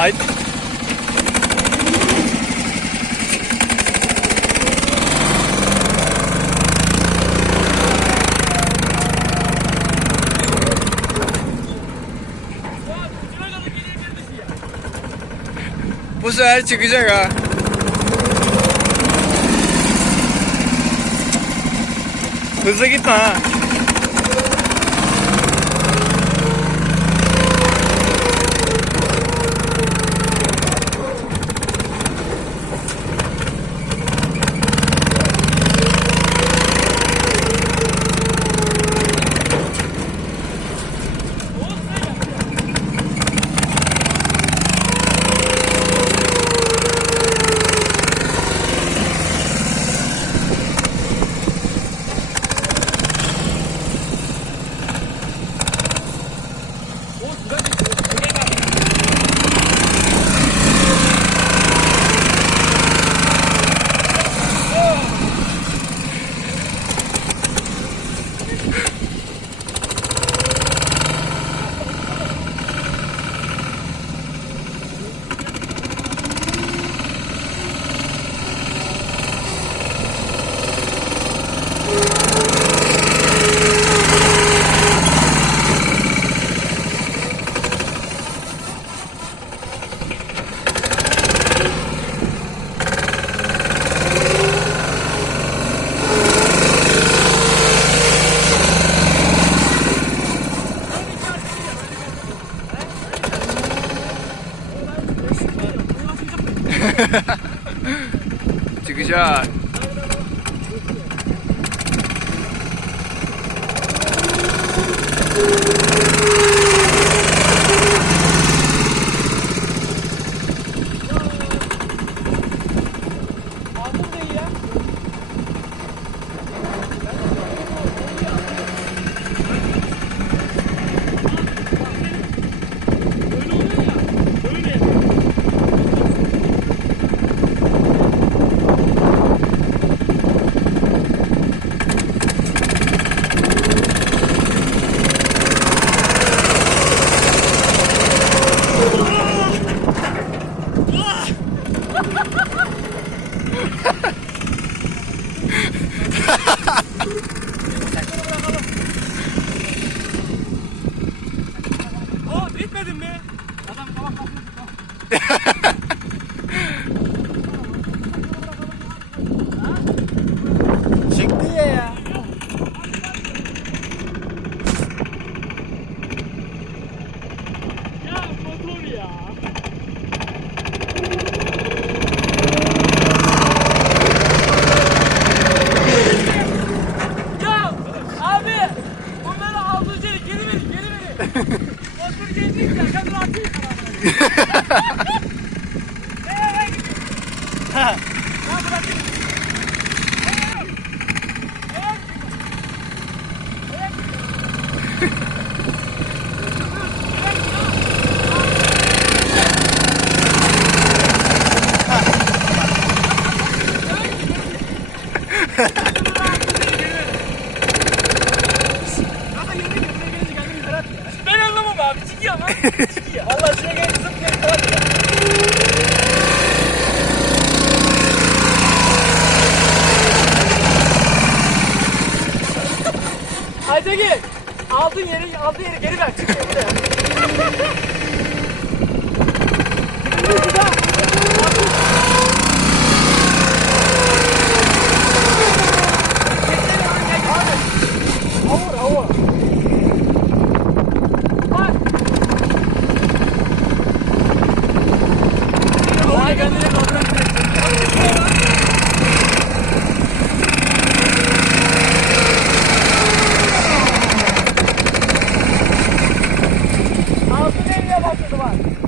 Ay. Bu sefer çıkacak ha. Hızlı gitme ha. Çıkacak. Bitmedin mi? Adam tamam. Çıktı ya. Ya motor ya. Ya abi bunları aldığınız yere geri verin. Motor gelecek ya kadın atayım sana. Ha. Ne bırakayım? Ben anlamam abi, çıkıyor ama. Çıkıyor. Vallahi şuraya gelip zıplayıp kalır ya. Aytekin, aldığın yeri geri ver. Çıkıyor buraya. Havur. Bak. Daha kendine kontrol edeceksin. Altın evliye başladı bak.